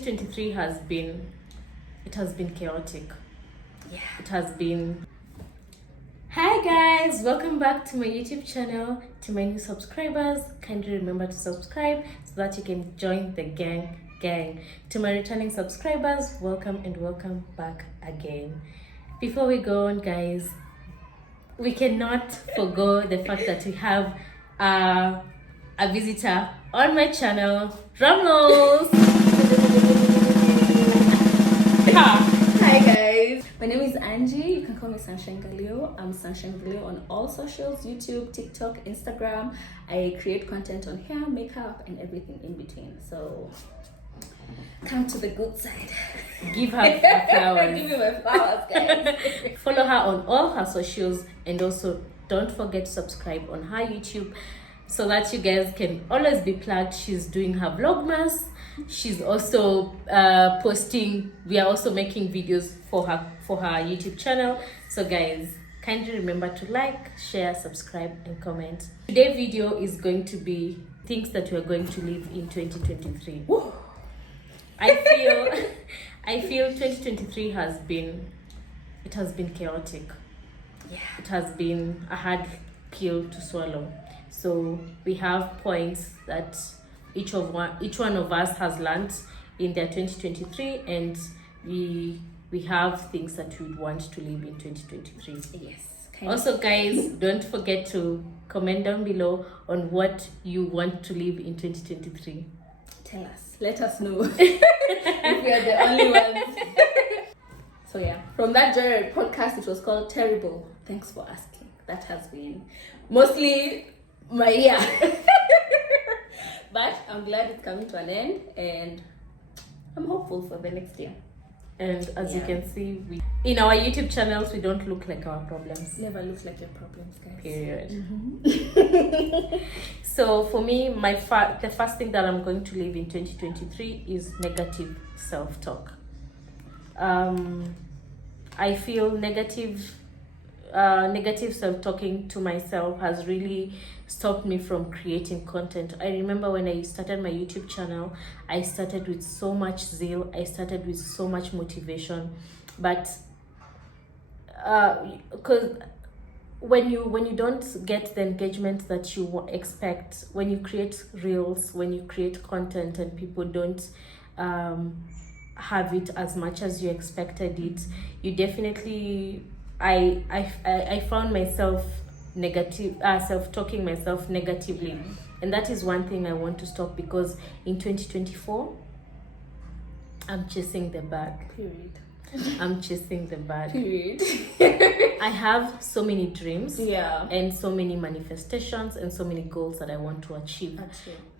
2023 has been chaotic. Yeah, it has been. Hi guys, welcome back to my YouTube channel. To my new subscribers, kindly remember to subscribe so that you can join the gang. To my returning subscribers, welcome and welcome back again. Before we go on, guys, we cannot forgo the fact that we have a visitor on my channel. Drum rolls. Hi guys, my name is Angie. You can call me Sunshine Galileo. I'm Sunshine Galileo on all socials: YouTube, TikTok, Instagram. I create content on hair, makeup, and everything in between. So come to the good side. Give her flowers. Give me my flowers, guys. Follow her on all her socials, and also don't forget to subscribe on her YouTube so that you guys can always be plugged. She's doing her vlogmas. She's also posting. We are also making videos for her YouTube channel. So guys, kindly remember to like, share, subscribe, and comment. Today's video is going to be things that we are going to live in 2023. Woo! I feel 2023 has been chaotic. Yeah, it has been a hard pill to swallow. So we have points that each one of us has learned in their 2023, and we have things that we want to live in 2023. Yes. Also, guys, don't forget to comment down below on what you want to live in 2023. Tell us. Let us know if we are the only ones. So yeah, from that Jared podcast, it was called Terrible. Thanks for asking. That has been mostly my year. But I'm glad it's coming to an end, and I'm hopeful for the next year. And as you can see, in our YouTube channels, we don't look like our problems. Never look like your problems, guys. Period. Mm-hmm. So for me, the first thing that I'm going to live in 2023 is negative self-talk. I feel negative self-talking to myself has really stopped me from creating content. I remember when I started my YouTube channel, I started with so much zeal, I started with so much motivation, but because when you don't get the engagement that you expect, when you create reels, when you create content and people don't have it as much as you expected it, you definitely I found myself self-talking myself negatively, and that is one thing I want to stop, because in 2024 I'm chasing the bag. Period. I'm chasing the bag. Period. I have so many dreams, and so many manifestations, and so many goals that I want to achieve.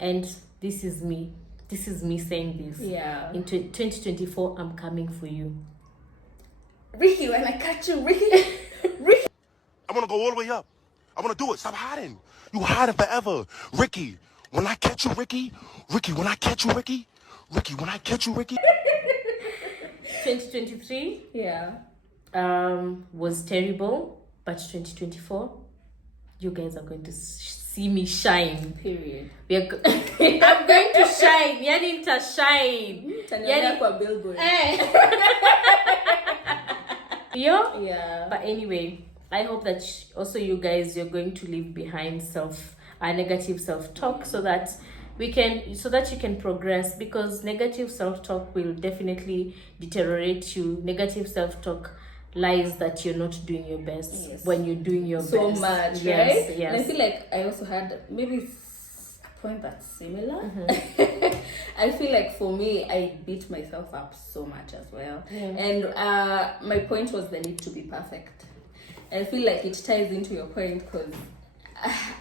And this is me saying this. In 2024 I'm coming for you, Ricky. When I catch you, Ricky. I want to go all the way up. I want to do it. Stop hiding. You hiding forever. Ricky, when I catch you, Ricky. Ricky, when I catch you, Ricky. Ricky, when I catch you, Ricky. 2023 was terrible, but 2024 you guys are going to see me shine. Period. I'm going to shine. Yani nita shine. Yani kwa billboard. Yeah. But anyway, I hope that also you guys, you're going to leave behind negative self-talk so that you can progress, because negative self-talk will definitely deteriorate you. Negative self-talk lies that you're not doing your best when you're doing your best. So much, yes, right? Yes. And I feel like I also had maybe a point that's similar. Mm-hmm. I feel like for me, I beat myself up so much as well. And my point was the need to be perfect. I feel like it ties into your point, because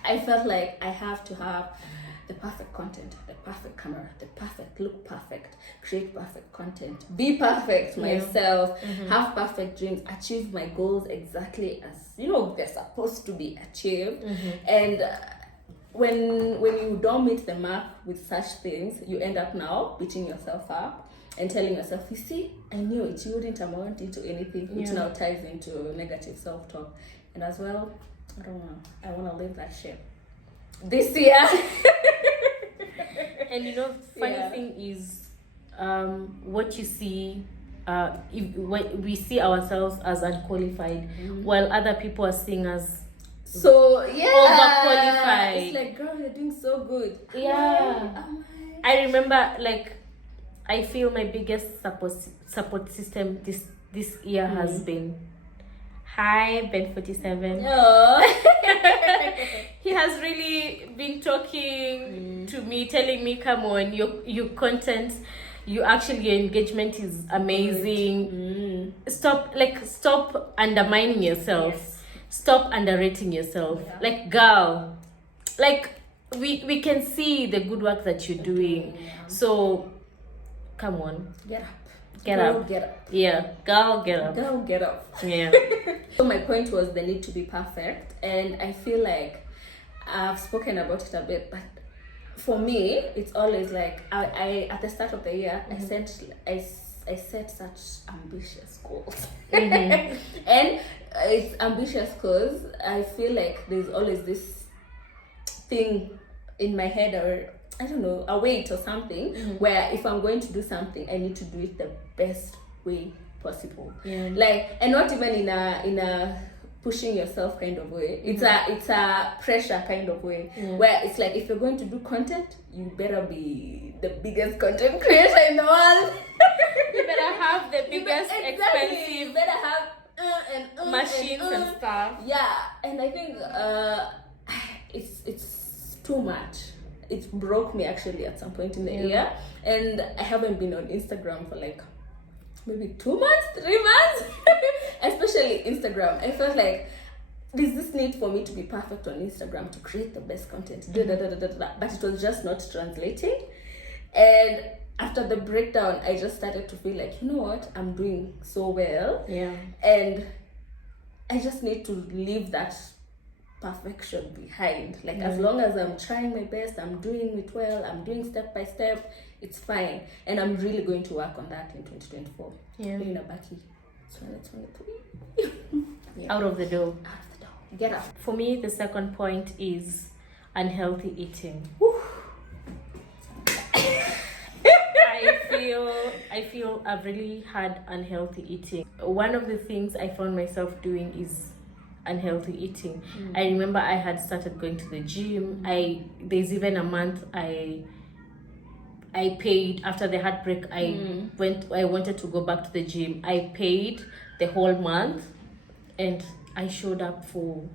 I felt like I have to have the perfect content, the perfect camera, the perfect look, perfect, create perfect content, be perfect myself, have perfect dreams, achieve my goals exactly as they're supposed to be achieved. And when you don't meet the mark with such things, you end up now beating yourself up and telling yourself, you see, I knew it, you wouldn't amount into anything, which now ties into negative self-talk. And as well, I want to live that shit this year. And funny thing is, what you see, we see ourselves as unqualified, while other people are seeing us so overqualified. It's like, girl, you're doing so good. Yeah. I remember, like, I feel my biggest support system this year has been, hi Ben 47. He has really been talking to me, telling me, come on, your content, your engagement is amazing. Stop undermining yourself. Yes. Stop underrating yourself. Like, girl, like, we can see the good work that you're doing. So come on, Get up. Get Girl, up. Get up. Yeah, girl, get up. Girl, get up. Yeah. So my point was the need to be perfect, and I feel like I've spoken about it a bit, but for me, it's always like I at the start of the year, I set such ambitious goals, and it's ambitious because I feel like there's always this thing in my head, or I don't know, a weight or something, where if I'm going to do something, I need to do it the best way possible. Yeah. Like, and not even in a pushing yourself kind of way. It's a pressure kind of way, where it's like, if you're going to do content, you better be the biggest content creator in the world. You better have the biggest expensive You better have machines and stuff. Yeah, and I think it's too much. It broke me actually at some point in the year, and I haven't been on Instagram for like maybe 2 months, 3 months. Especially Instagram, I felt like there's this need for me to be perfect on Instagram, to create the best content, but it was just not translating. And after the breakdown, I just started to feel like, you know what, I'm doing so well, and I just need to leave that perfection behind. Like, as long as I'm trying my best, I'm doing it well, I'm doing step by step, it's fine. And I'm really going to work on that in 2024. In a batty 2023. Out of the door. Get up. For me, the second point is unhealthy eating. I feel I've really had unhealthy eating. One of the things I found myself doing is unhealthy eating. I remember I had started going to the gym. There's even a month I paid after the heartbreak. I wanted to go back to the gym. I paid the whole month, and I showed up for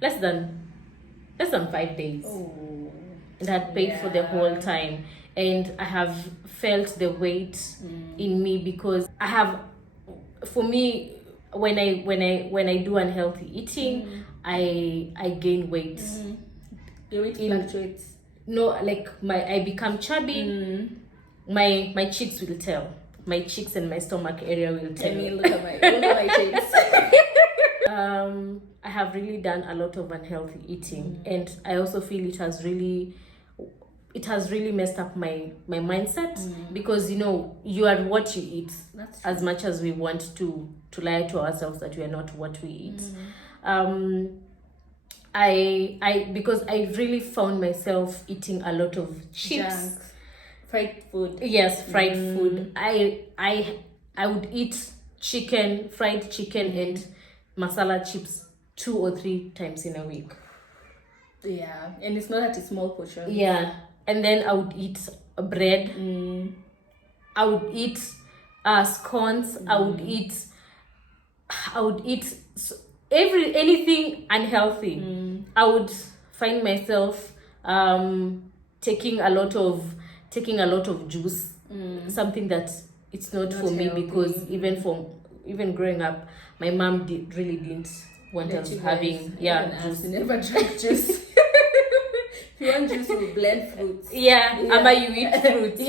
less than 5 days. And I had paid for the whole time, and I have felt the weight in me, because I have, for me, when I do unhealthy eating, I gain weight. Your weight fluctuates. No, like I become chubby. My cheeks will tell. My cheeks and my stomach area will tell. I mean, look at my cheeks. I have really done a lot of unhealthy eating, and I also feel it has really messed up my mindset, because you are what you eat. As much as we want to lie to ourselves that we are not what we eat. Because I really found myself eating a lot of chips, Junk. Fried food. Yes, fried food. I would eat fried chicken and masala chips 2 or 3 times in a week. Yeah, and it's not that it's small portions. Yeah, and then I would eat bread. I would eat scones. I would eat anything unhealthy. I would find myself taking a lot of juice, something that it's not for me, healthy. because even growing up, my mom really didn't want us having juice. Never drank juice. If you want juice, you blend fruits. Ama you eat fruits.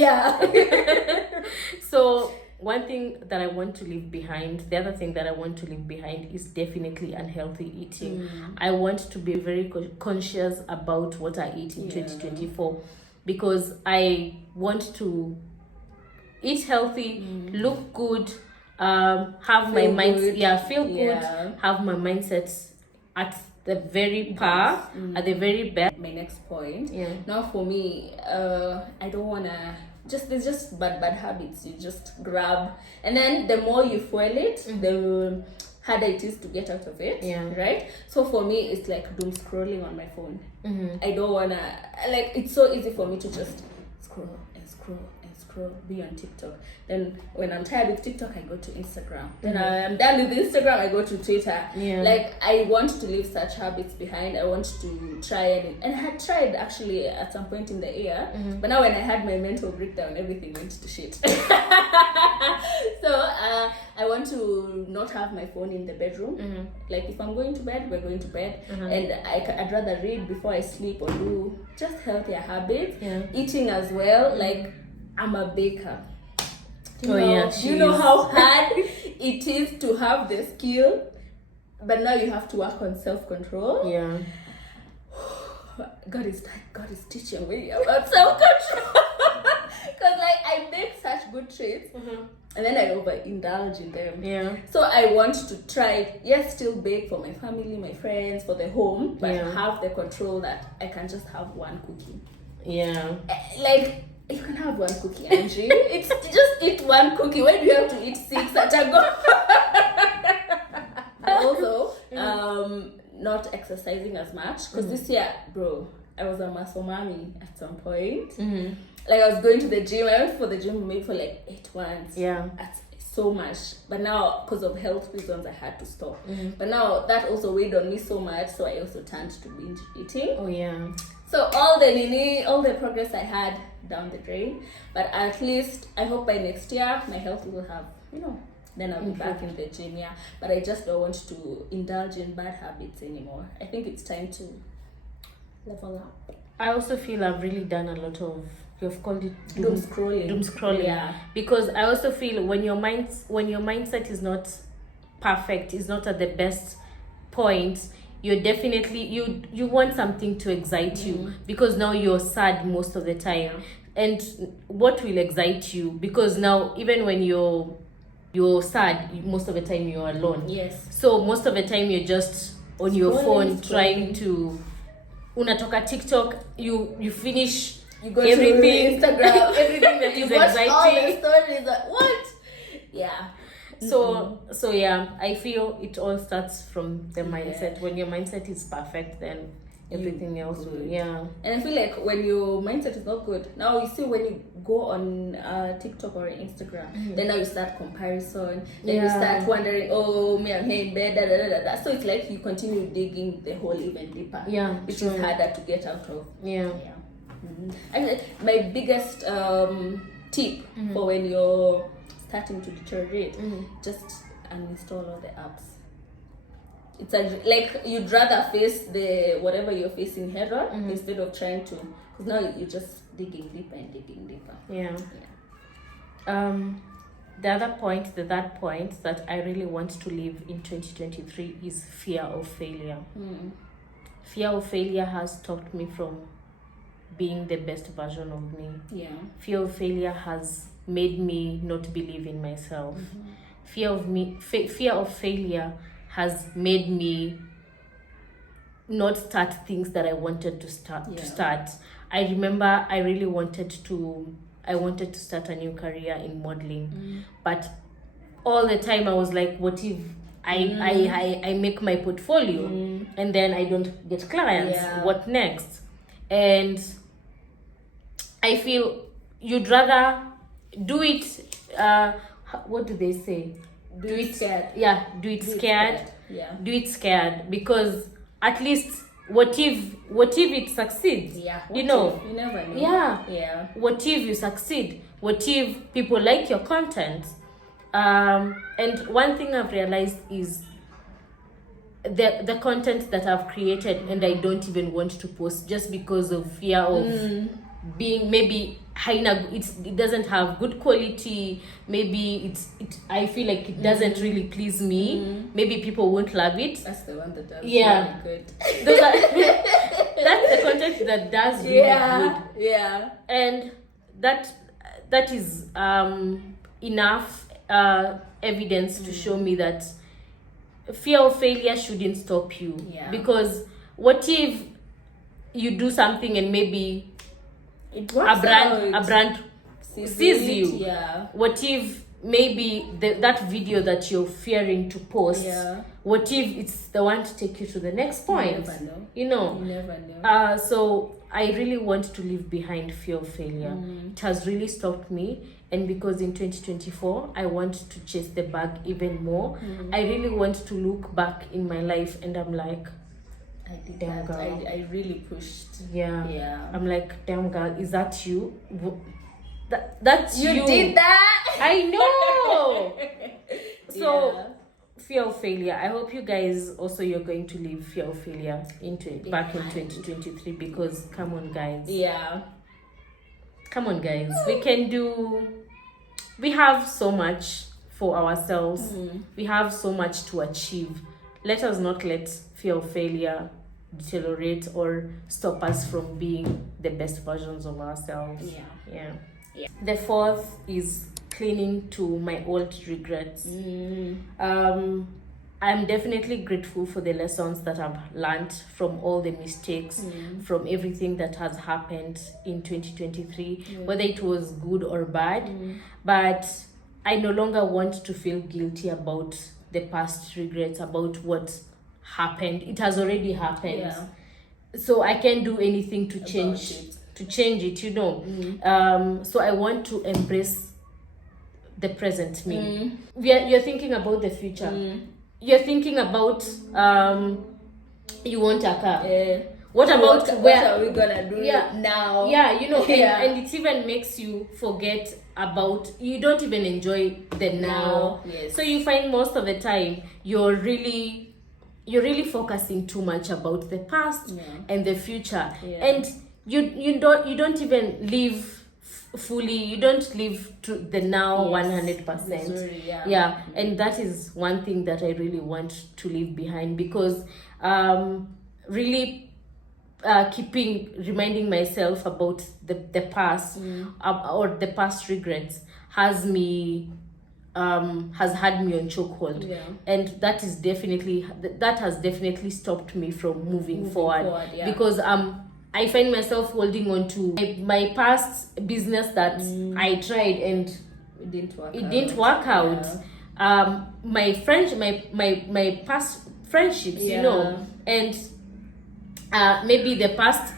So one thing that I want to leave behind, the other thing that I want to leave behind is definitely unhealthy eating. I want to be very conscious about what I eat in 2024, because I want to eat healthy, look good, have my mindset, feel good, have my mindset at the very par, at the very best. My next point. Yeah. Now for me, I don't want to there's just bad habits you just grab, and then the more you fuel it, the harder it is to get out of it. Right? So for me, it's like doom scrolling on my phone. I don't wanna, like, it's so easy for me to just scroll and scroll and scroll, be on TikTok. Then when I'm tired with TikTok, I go to Instagram. Then I'm done with Instagram, I go to Twitter. Like, I want to leave such habits behind. I want to try and I had tried actually at some point in the year, but now when I had my mental breakdown, everything went to shit. So I want to not have my phone in the bedroom. Like, if I'm going to bed, we're going to bed, and I'd rather read before I sleep or do just healthier habits. Eating as well. Like, I'm a baker. Do you know how hard it is to have the skill, but now you have to work on self-control. God is teaching me about self-control. Because like, I make such good treats, and then I overindulge in them. So I want to try, still bake for my family, my friends, for the home, but have the control that I can just have one cookie. Like, you can have one cookie, Angie. It's just eat one cookie. Why do you have to eat 6 at a go? Also, not exercising as much, because this year, bro, I was a muscle mommy at some point. Like, I was going to the gym. I went for the gym maybe for like 8 months. That's so much. But now, because of health reasons, I had to stop. But now that also weighed on me so much, so I also turned to binge eating. So all the progress I had down the drain. But at least I hope by next year my health will have, then I'll be back in the gym. But I just don't want to indulge in bad habits anymore. I think it's time to level up. I also feel I've really done a lot of, you've called it doom scrolling. Because I also feel when your mindset is not perfect, is not at the best point, you're definitely, you want something to excite you, because now you're sad most of the time. And what will excite you? Because now, even when you're sad, most of the time you're alone. So most of the time you're just on your phone trying to, unatoka TikTok, you finish, you go everything, to Instagram, everything that is exciting. All the stories, what? So I feel it all starts from the mindset. When your mindset is perfect, then everything else will. And I feel like when your mindset is not good, now you see when you go on TikTok or Instagram, then now you start comparison, then you start wondering, oh, me, I'm here in bed, So it's like you continue digging the hole even deeper, which is harder to get out of. Actually, my biggest tip for when you're starting to deteriorate, just uninstall all the apps. It's like you'd rather face the whatever you're facing head on instead of trying to, because now you're just digging deeper and digging deeper. The other point, the third point that I really want to leave in 2023 is fear of failure. Fear of failure has stopped me from being the best version of me. Fear of failure has made me not believe in myself. Fear of failure has made me not start things that I wanted to start. I remember I really wanted to start a new career in modeling, but all the time I was like, what if I make my portfolio and then I don't get clients? What next? And I feel you'd rather do it, what do they say? Do it scared. Do it scared, because at least what if it succeeds? You never know. What if you succeed? What if people like your content? And one thing I've realized is the content that I've created and I don't even want to post just because of fear of being maybe it doesn't have good quality. Maybe I feel like it doesn't really please me. Maybe people won't love it. That's the one that does really good. That's the content that does really good. And that is enough evidence to show me that fear of failure shouldn't stop you. Because what if you do something and maybe it works a brand sees you. Yeah. What if maybe that video that you're fearing to post, what if it's the one to take you to the next point? You never know. You know. You never know. So I really want to leave behind fear of failure. It has really stopped me, and because in 2024 I want to chase the bag even more. I really want to look back in my life and I'm like, I did damn that. girl. I really pushed. Yeah. I'm like, damn girl, is that you? That's you. You did that. I know. So fear of failure. I hope you guys also, you're going to leave fear of failure back in 2023, because come on guys. Come on guys. We have so much for ourselves. We have so much to achieve. Let us not let fear of failure deteriorate or stop us from being the best versions of ourselves. Yeah. The fourth is clinging to my old regrets. I'm definitely grateful for the lessons that I've learned from all the mistakes, from everything that has happened in 2023, whether it was good or bad. But I no longer want to feel guilty about the past regrets, about what happened. It has already happened. So I can't do anything to change it, you know. So I want to embrace the present me. You're thinking about the future. You're thinking about you want a car. What about what are we gonna do now? You know, and it even makes you forget about, you don't even enjoy the now. So you find most of the time you're really focusing too much about the past and the future, and you don't even live fully. You don't live to the now 100%. And that is one thing that I really want to leave behind, because really reminding myself about the past or the past regrets has had me on chokehold, and that has definitely stopped me from moving forward. Because I find myself holding on to my past business that I tried and it didn't work out. My friends, my past friendships, you know, and maybe the past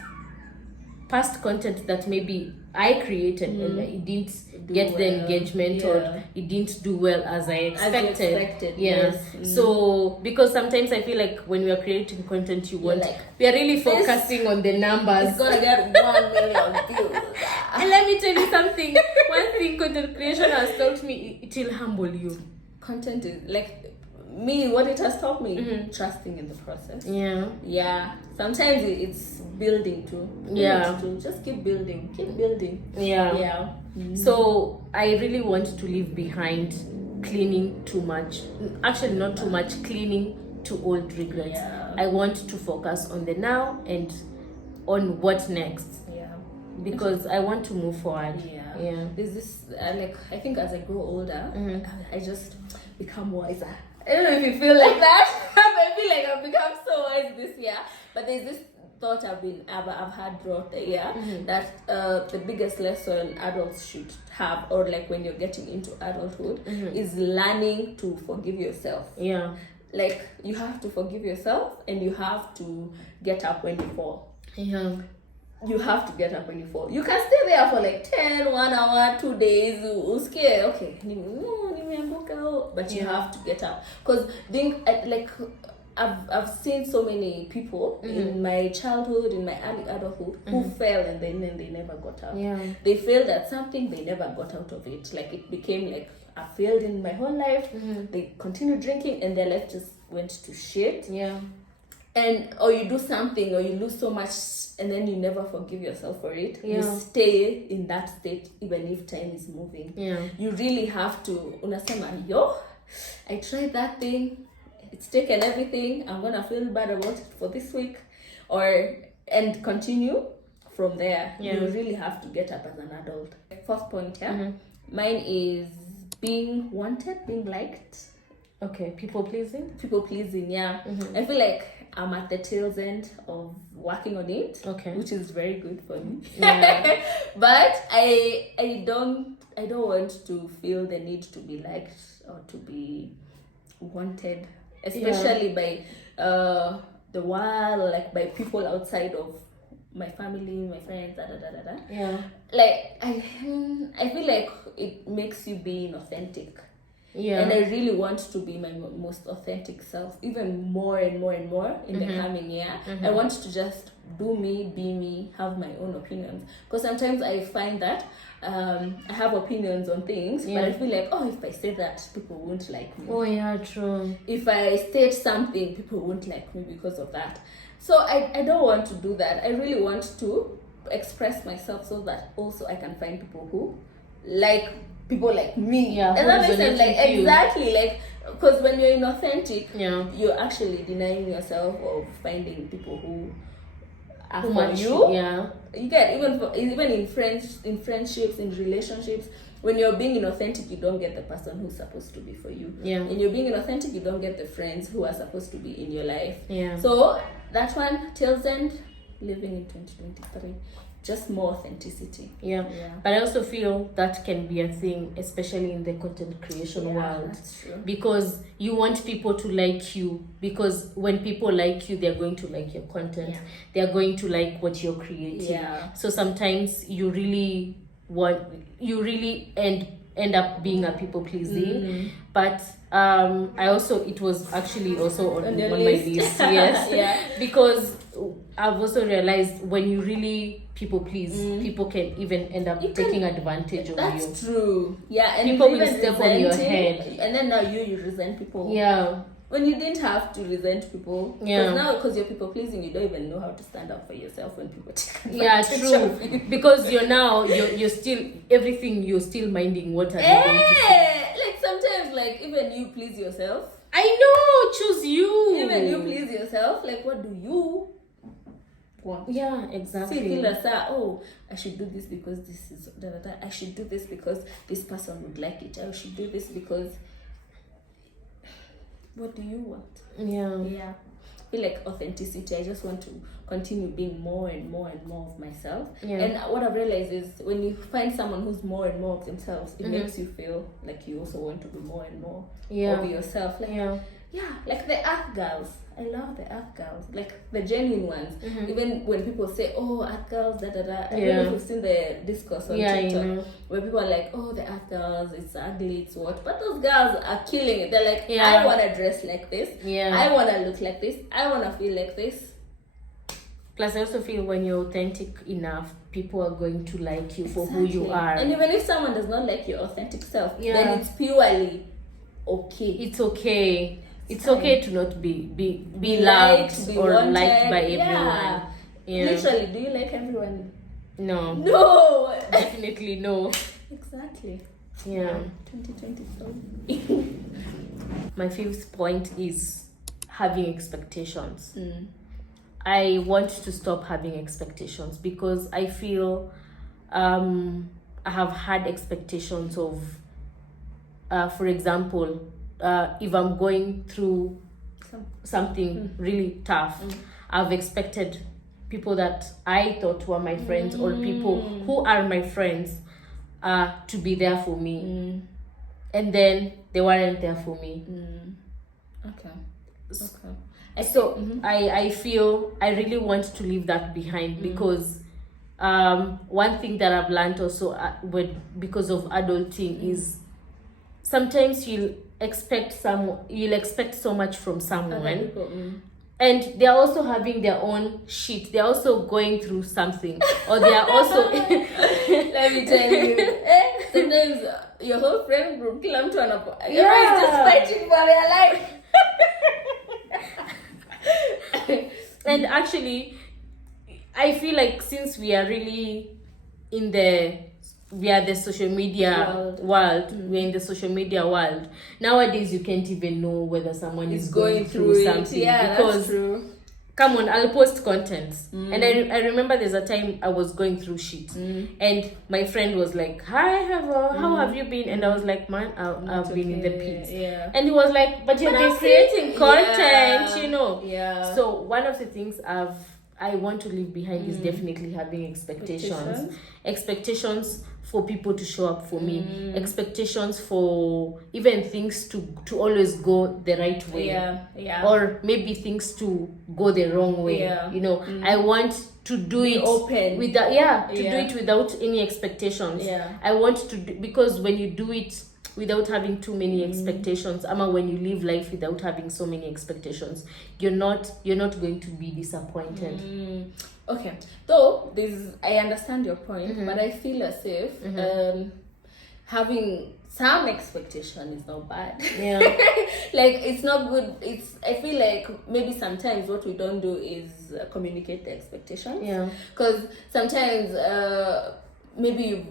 content that maybe I created and it didn't get the engagement or it didn't do well as I expected. So because sometimes I feel like when we are creating content, we are really focusing on the numbers. It's gonna get 1 million views. And let me tell you something. One thing content creation has taught me, it will humble you. Content is what it has taught me, trusting in the process. Sometimes it's building too. Just keep building. So I really want to leave behind cleaning too much, actually not too much, cleaning to old regrets. I want to focus on the now and on what next, because I want to move forward. There's this I think as I grow older, I just become wiser. I don't know if you feel like that. I feel like I've become so wise this year. But there's this thought I've had throughout the year, that the biggest lesson adults should have, or when you're getting into adulthood, is learning to forgive yourself. You have to forgive yourself, and you have to get up when you fall. You have to get up when you fall. You can stay there for 1 hour, 2 days, scared. Okay, but you have to get up. Because I've seen so many people in my childhood, in my early adulthood, who fell and then they never got up. They failed at something, they never got out of it. It became I failed in my whole life. They continued drinking and their life just went to shit. Or you do something, or you lose so much, and then you never forgive yourself for it. You stay in that state even if time is moving. You really have to unasema, I tried that thing, it's taken everything, I'm gonna feel bad about it for this week, and continue from there. You really have to get up as an adult. Fourth point, mine is being wanted, being liked. Okay, people pleasing. I feel like I'm at the tails end of working on it, Okay. which is very good for me. Yeah. But I don't want to feel the need to be liked or to be wanted, especially by the world, like by people outside of my family, my friends, da da da da da. Yeah. Like I feel like it makes you be inauthentic. Yeah. And I really want to be my most authentic self, even more and more and more in the coming year. I want to just do me, be me, have my own opinions. Because sometimes I find that I have opinions on things, but I feel like, oh, if I say that, people won't like me. Oh yeah, true. If I state something, people won't like me because of that. So I don't want to do that. I really want to express myself so that also I can find people who like people like me. Yeah, and that makes sense. Like, with you. exactly, like, because when you're inauthentic, Yeah. you're actually denying yourself of finding people who are Who for match you. Yeah. You get even in friendships, in relationships. When you're being inauthentic, you don't get the person who's supposed to be for you. Yeah. And you're being inauthentic, you don't get the friends who are supposed to be in your life. Yeah. So that one, tails end, living in 2023, just more authenticity. Yeah. But I also feel that can be a thing, especially in the content creation world. That's true. Because you want people to like you, because when people like you, they're going to like your content. They're going to like what you're creating. Yeah. So sometimes you really end up being a people pleasing. But I also, it was actually also on my list. Yes. Yeah. Because I've also realized when you really people please, people can even end up taking advantage of you. That's true. Yeah, and People you will even step on your resenting, head. and then now you resent people. Yeah. When you didn't have to resent people. Yeah. Because now, because you're people pleasing, you don't even know how to stand up for yourself when people take Yeah, advantage of true. you. Because you're still everything. You're still minding what are they going to say. Like sometimes, like even you please yourself. I know. Choose you. Even you please yourself. Like, what do you want? Yeah, See, exactly. feel like, oh, I should do this because this is da da da. I should do this because this person would like it. I should do this because. What do you want? Yeah. Yeah. I feel like authenticity. I just want to continue being more and more and more of myself. Yeah. And what I've realized is when you find someone who's more and more of themselves, it makes you feel like you also want to be more and more of yourself. Like, like the Earth girls. I love the Earth girls, like the genuine ones. Even when people say, "Oh, Earth girls," da da da. I don't know if you've seen the discourse on TikTok, you know. where people are like, "Oh, the Earth girls, it's ugly, it's what," but those girls are killing it. They're like, "I want to dress like this. I want to look like this. I want to feel like this." Plus, I also feel when you're authentic enough, people are going to like you for who you are. And even if someone does not like your authentic self, then it's purely okay. It's okay. It's okay to not be loved be or wanted. liked by everyone. Yeah. Literally, do you like everyone? No. No. Definitely no. Exactly. Yeah. 2023. My fifth point is having expectations. I want to stop having expectations because I feel I have had expectations of, for example, if I'm going through something really tough, I've expected people that I thought were my friends or people who are my friends to be there for me. And then they weren't there for me. Okay. So I feel I really want to leave that behind because one thing that I've learned also because of adulting is sometimes you'll expect so much from someone, and they're also having their own shit. They're also going through something, or they are also. Let me tell you, sometimes your whole friend group, everyone's just fighting for their life. And actually, I feel like since we are really we are the social media world. We're in the social media world. Nowadays, you can't even know whether someone is going through something. Yeah, because that's true. come on, I'll post content. And I remember there's a time I was going through shit. And my friend was like, hi, how have you been? And I was like, man, I've been in the pits. Yeah. And he was like, but you've been creating content, you know. Yeah. So one of the things I want to leave behind is definitely having expectations for people to show up for me, expectations for even things to always go the right way, or maybe things to go the wrong way. You know, I want to do it open without do it without any expectations. I want to do, because when you do it without having too many expectations, ama when you live life without having so many expectations, you're not going to be disappointed. Okay, though I understand your point, but I feel as if having some expectation is not bad. Yeah. Like, it's not good. I feel like maybe sometimes what we don't do is communicate the expectations. Yeah. Because sometimes maybe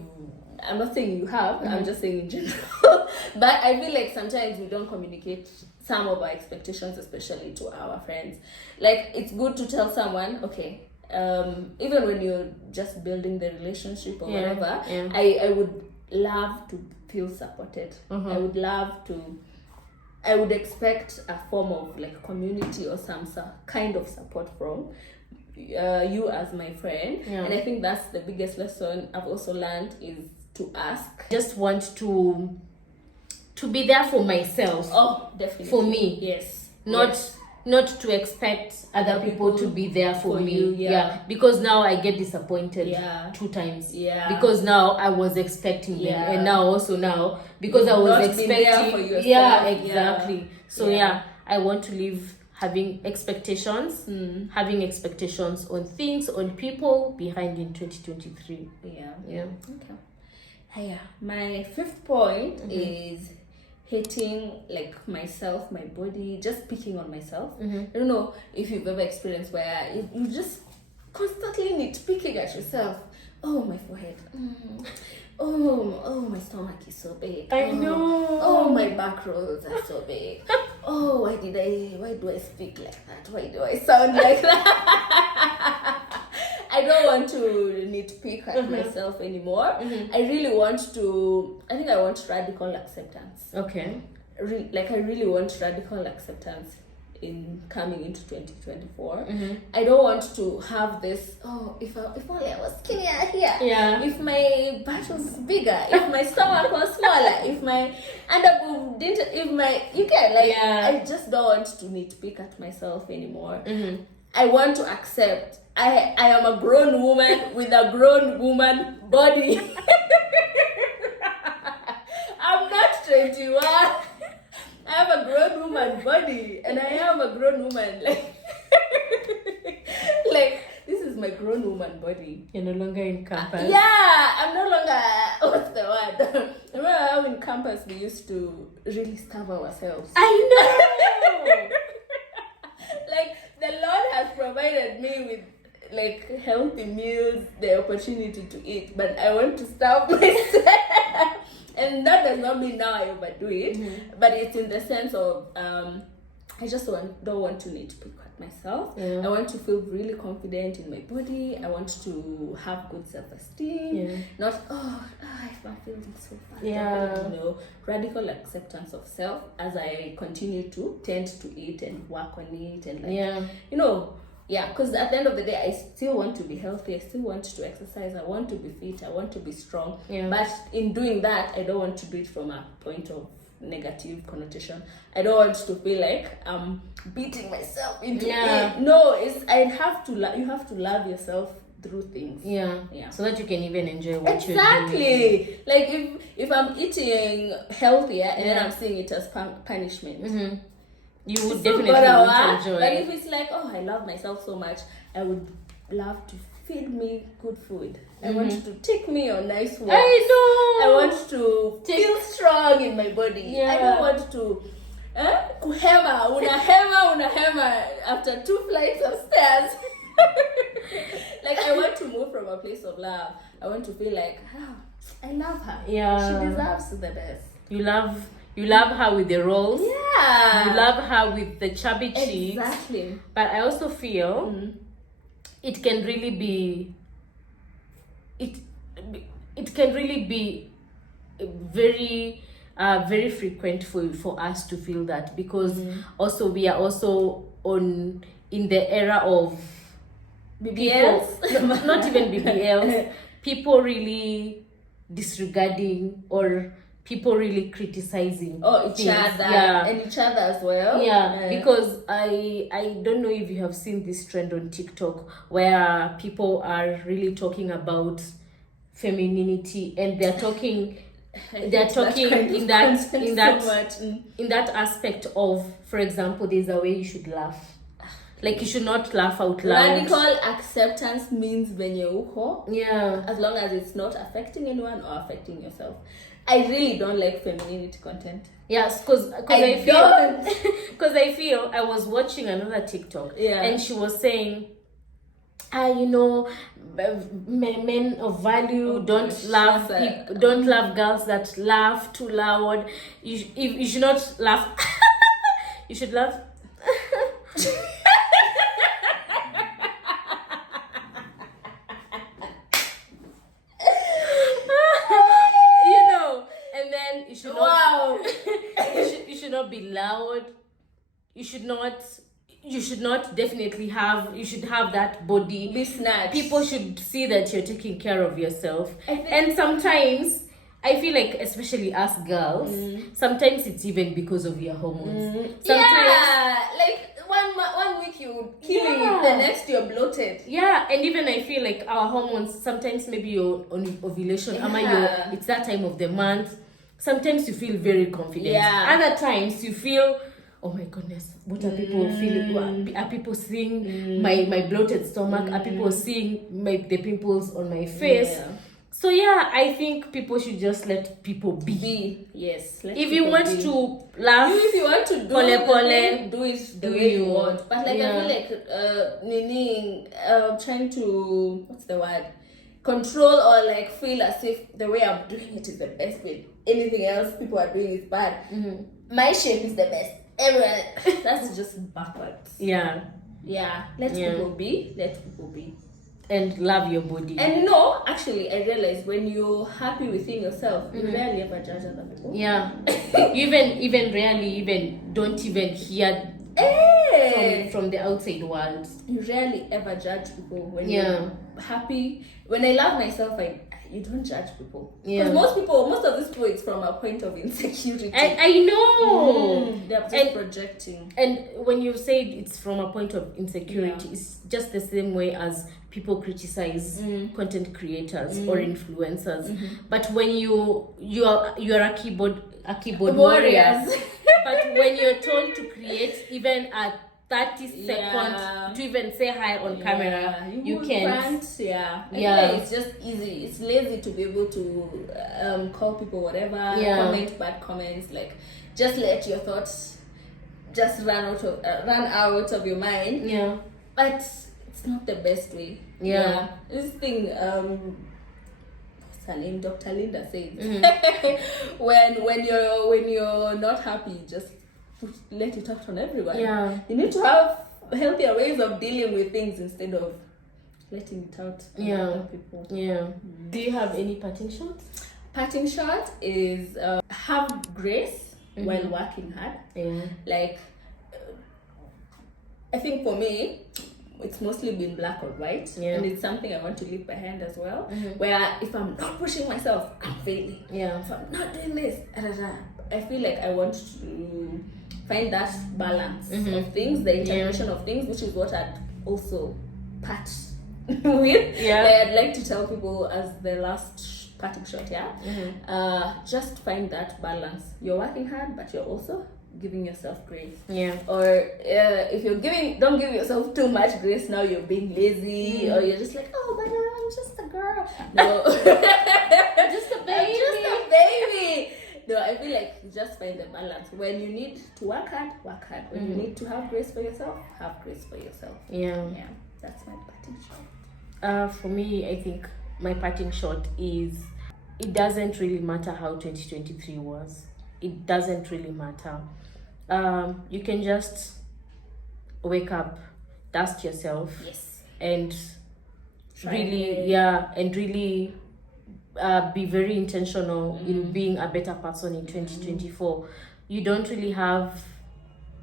I'm not saying you have, I'm just saying in general. But I feel like sometimes we don't communicate some of our expectations, especially to our friends. Like, it's good to tell someone, okay, even when you're just building the relationship or whatever, I would love to feel supported. I would expect a form of like community or some kind of support from you as my friend. And I think that's the biggest lesson I've also learned, is to ask. Just want to be there for myself. Oh, definitely. For me. Yes. Not to expect other people to be there for me. You, because now I get disappointed 2 times. Because now I was expecting them, and now because I was expecting for yourself. Exactly. So I want to live having expectations on things, on people behind in 2023. Okay. My 5th point is hating like myself, my body, just picking on myself. I don't know if you've ever experienced where you just constantly nitpicking at yourself. Oh, my forehead. Oh, my stomach is so big. I know. Oh, my back rolls are so big. Oh, why do I speak like that? Why do I sound like that? I don't want to nitpick at myself anymore. I think I want radical acceptance. Okay. I really want radical acceptance in coming into 2024. I don't want to have this, if only I was skinnier here. If my butt was bigger, if my stomach was smaller, if my underboob didn't, I just don't want to nitpick at myself anymore. I want to accept I am a grown woman with a grown woman body. I'm not 21. I have a grown woman body, and I am a grown woman. Like this is my grown woman body. You're no longer in campus. I'm no longer. What's the word? Remember how in campus we used to really starve ourselves? I know. Like the Lord has provided me with like healthy meals, the opportunity to eat, but I want to starve myself. And that does not mean now I overdo it, but it's in the sense of I just don't want to nitpick at myself. I want to feel really confident in my body. I want to have good self-esteem. Not if I'm feeling so bad. Radical acceptance of self as I continue to tend to eat and work on it and because at the end of the day, I still want to be healthy. I still want to exercise. I want to be fit. I want to be strong. But in doing that, I don't want to do it from a point of negative connotation. I don't want to feel like I'm beating myself into it. No, you have to love yourself through things. So that you can even enjoy what you're doing. Exactly. Like if I'm eating healthier and then I'm seeing it as punishment. You would definitely enjoy. But if it's like, I love myself so much, I would love to feed me good food. I want to take me on nice walks. I know. I want to feel strong in my body. I don't want to unahema after 2 flights of stairs. Like I want to move from a place of love. I want to feel like, I love her. She deserves the best. You love You love her with the rolls. Yeah. You love her with the chubby cheeks. Exactly. But I also feel it can really be it can really be very very frequent for us to feel that, because also we are also in the era of BBLs? people, not even BBLs, people really disregarding or people really criticizing Each things. other. Yeah. And each other as well. Yeah, because I don't know if you have seen this trend on TikTok where people are really talking about femininity, and they're talking in that so much. in that aspect of, for example, there's a way you should laugh. Like, you should not laugh out loud. Radical acceptance means venye uko, Yeah. as long as it's not affecting anyone or affecting yourself. I really don't like femininity content. Yes, because I feel I was watching another TikTok, and she was saying, men of value don't love girls that laugh too loud. You should not laugh. You should laugh. And then you should not. you should not be loud. You should not definitely have. You should have that body. Be snatched. People should see that you're taking care of yourself. And sometimes I feel like, especially us girls, sometimes it's even because of your hormones. Sometimes, like one week you kill it, the next you're bloated. Yeah, and even I feel like our hormones, sometimes maybe you're on ovulation, it's that time of the month. Sometimes you feel very confident. Yeah. Other times you feel, oh my goodness, what are people feeling? Are people seeing my bloated stomach? Are people seeing the pimples on my face? Yeah. So yeah, I think people should just let people be. Yes. If you want to laugh, if you want to do pole, do it the way you want. But like, I feel like trying to, what's the word, control or like feel as if the way I'm doing it is the best way. Anything else people are doing is bad. My shape is the best. Everyone, that's just backwards. Yeah. Let people be. And love your body. And actually, I realized when you're happy within yourself, you rarely ever judge other people. Yeah. even rarely don't even hear from the outside world. You rarely ever judge people when you're happy. When I love myself, you don't judge people. Because most of these people, it's from a point of insecurity. I know. They're just projecting. And when you say it's from a point of insecurity, it's just the same way as people criticize content creators or influencers. But when you're a keyboard warrior, but when you're told to create even a 30 seconds to even say hi on camera, you can't. It's just easy. It's lazy to be able to call people whatever, comment bad comments. Like, just let your thoughts just run out of your mind. But it's not the best way. This thing, what's her name? Dr. Linda says, when you're not happy, just let it out on everyone. You need to have healthier ways of dealing with things instead of letting it out on other people. Do you have any parting shots? Parting shot is have grace while working hard. Like, I think for me, it's mostly been black or white, and it's something I want to leave behind as well. Where if I'm not pushing myself, I'm failing. If I'm not doing this, I feel like I want to find that balance of things, the integration of things, which is what I'd also part with. I'd like to tell people as the last parting shot. Just find that balance. You're working hard, but you're also giving yourself grace. Or if you're don't give yourself too much grace. Now you're being lazy, or you're just like, oh, but I'm just a girl. No, just a baby. I'm just a baby. No, I feel like just find the balance. When you need to work hard, work hard. When you need to have grace for yourself, have grace for yourself. That's my parting shot. For me, I think my parting shot is, it doesn't really matter how 2023 was. it doesn't really matter. You can just wake up, dust yourself, Yes. and Try really again. and really be very intentional in being a better person in 2024. You don't really have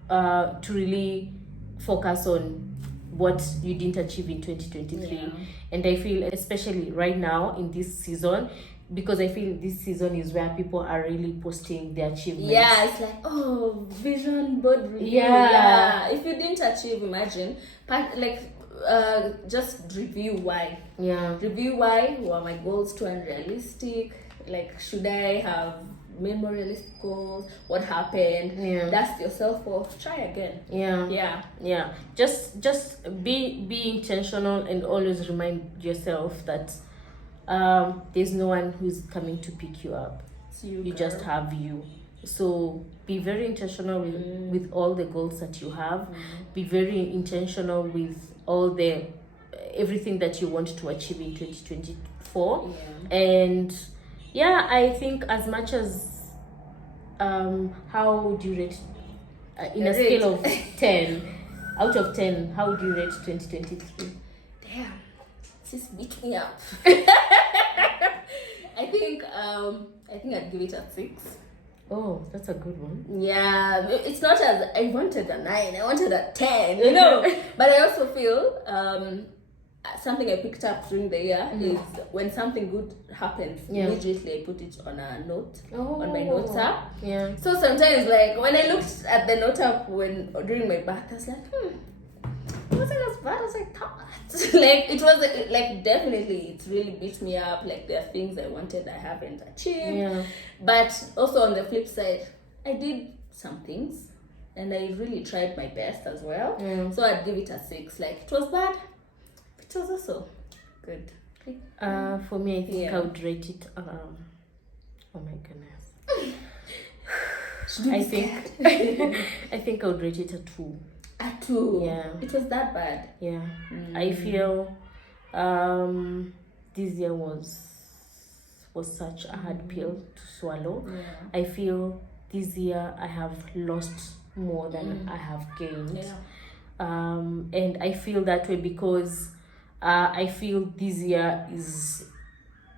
to really focus on what you didn't achieve in 2023. Yeah. And I feel, especially right now in this season, because I feel this season is where people are really posting their achievements. Yeah, it's like, oh, vision board review. Yeah. If you didn't achieve, imagine, just review why. Yeah. Review why. Were my goals too unrealistic? Like, should I have made more realistic goals? What happened? Yeah. Dust yourself off. Try again. Yeah. Just be intentional, and always remind yourself that there's no one who's coming to pick you up. It's you You just have you. So be very intentional with all the goals that you have. Be very intentional with all the everything that you want to achieve in 2024. And I think, as much as how would you rate in a scale of 10 out of 10, how would you rate 2023? Damn, this beat me up. I think I'd give it a 6. Oh, that's a good one. Yeah, it's not as I wanted a 9, I wanted a 10, you know. But I also feel something I picked up during the year is when something good happens, immediately I put it on a note on my notes app. Yeah. So sometimes, like, when I looked at the note app during my birth, I was like, it wasn't as bad as I thought. Like, it was like, definitely it really beat me up. Like, there are things I wanted I haven't achieved. Yeah. But also on the flip side, I did some things and I really tried my best as well. So I'd give it a 6. Like, it was bad, but it was also good. For me, I think I would rate it. Oh my goodness. I think I would rate it a 2. A 2. Yeah. It was that bad. Yeah. I feel this year was such a hard pill to swallow. I feel this year I have lost more than I have gained. And I feel that way because I feel this year is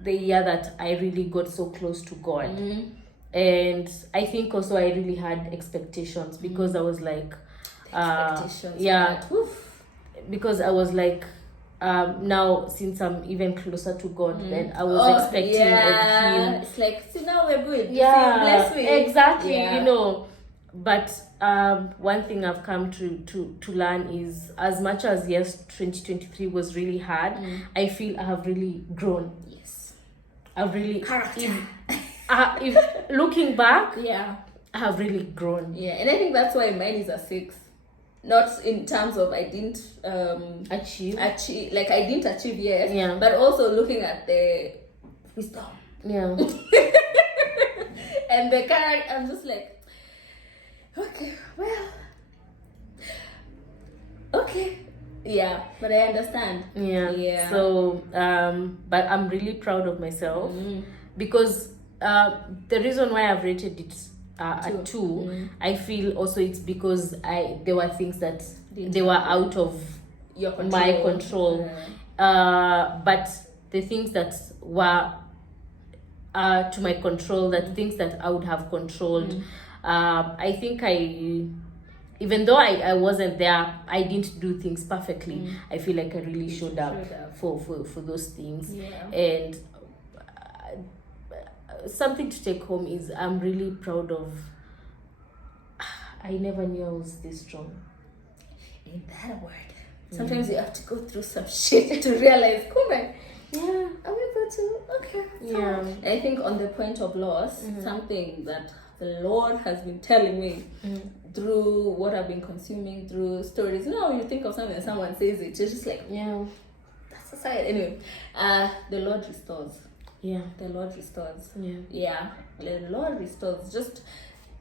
the year that I really got so close to God. And I think also I really had expectations because I was like, because I was like, now since I'm even closer to God, then I was expecting of Him. It's like, see, now we're good. Yeah, see, bless me. Exactly. You know, but one thing I've come to learn is, as much as 2023 was really hard, I feel I have really grown. Yes, I've really character. If looking back, I have really grown. Yeah, and I think that's why mine is a 6. Not in terms of I didn't achieve, like I didn't achieve, yes. Yeah. But also looking at the wisdom. Yeah. And the character, I'm just like, okay, well, okay. Yeah, but I understand. Yeah. So, but I'm really proud of myself because the reason why I've rated it a 2, I feel also it's because there were things that they were out of your control. my control. But the things that were to my control, that things that I would have controlled, I think even though I wasn't there, I didn't do things perfectly. I feel like I really showed up for those things. And something to take home is I'm really proud of. I never knew I was this strong. Ain't that a word? Sometimes you have to go through some shit to realize, Kume, I'm able to, okay. Yeah. And I think on the point of loss, something that the Lord has been telling me through what I've been consuming, through stories. You know, you think of something and someone says it, you're just like, that's the side. Anyway, the Lord restores. Yeah. The Lord restores. Yeah. The Lord restores. Just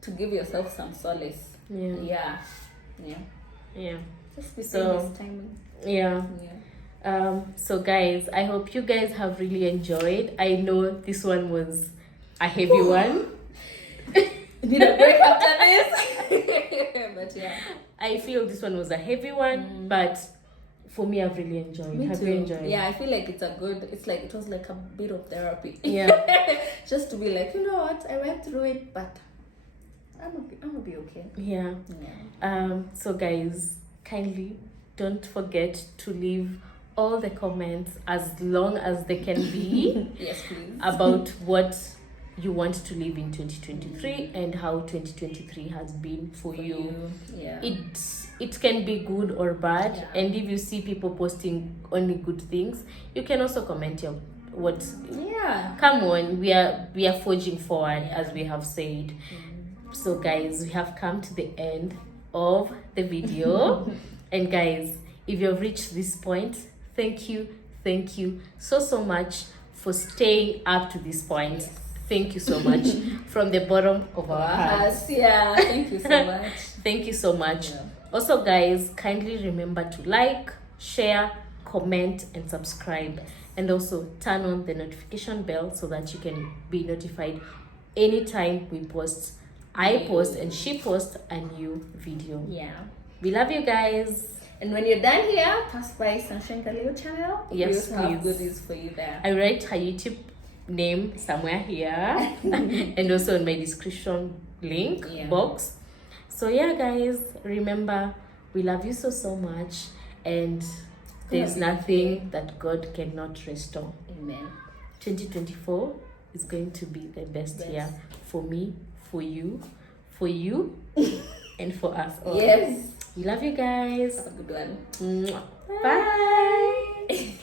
to give yourself some solace. Yeah. Just be this timing. So guys, I hope you guys have really enjoyed. I know this one was a heavy one. It But yeah. I feel this one was a heavy one, but for me, I've really enjoyed. Me Have too. you enjoyed? Yeah, I feel like it was like a bit of therapy. Yeah. Just to be like, you know what, I went through it, but I'm gonna be okay. Yeah. So guys, kindly don't forget to leave all the comments as long as they can be. Yes, please. About what you want to live in 2023 and how 2023 has been for you. Yeah. It can be good or bad, Yeah. and if you see people posting only good things, you can also comment your what. Yeah. Come on, we are forging forward, as we have said. So guys, we have come to the end of the video. And guys, if you have reached this point, thank you so much for staying up to this point. Yes. Thank you so much from the bottom of our hearts. Yeah, thank you so much. Thank you so much. Yeah. Also guys, kindly remember to like, share, comment and subscribe, and also turn on the notification bell so that you can be notified anytime we post. I post and she posts a new video. Yeah. We love you guys. And when you're done here, pass by Sunshine Galileo channel. Yes, we also have please. goodies for you there. I write her YouTube name somewhere here and also in my description link box. So yeah guys, remember, we love you so much, and there's nothing that God cannot restore. Amen. 2024 is going to be the best year for me, for you and for us all. Yes. We love you guys. Have a good one. Mwah. Bye.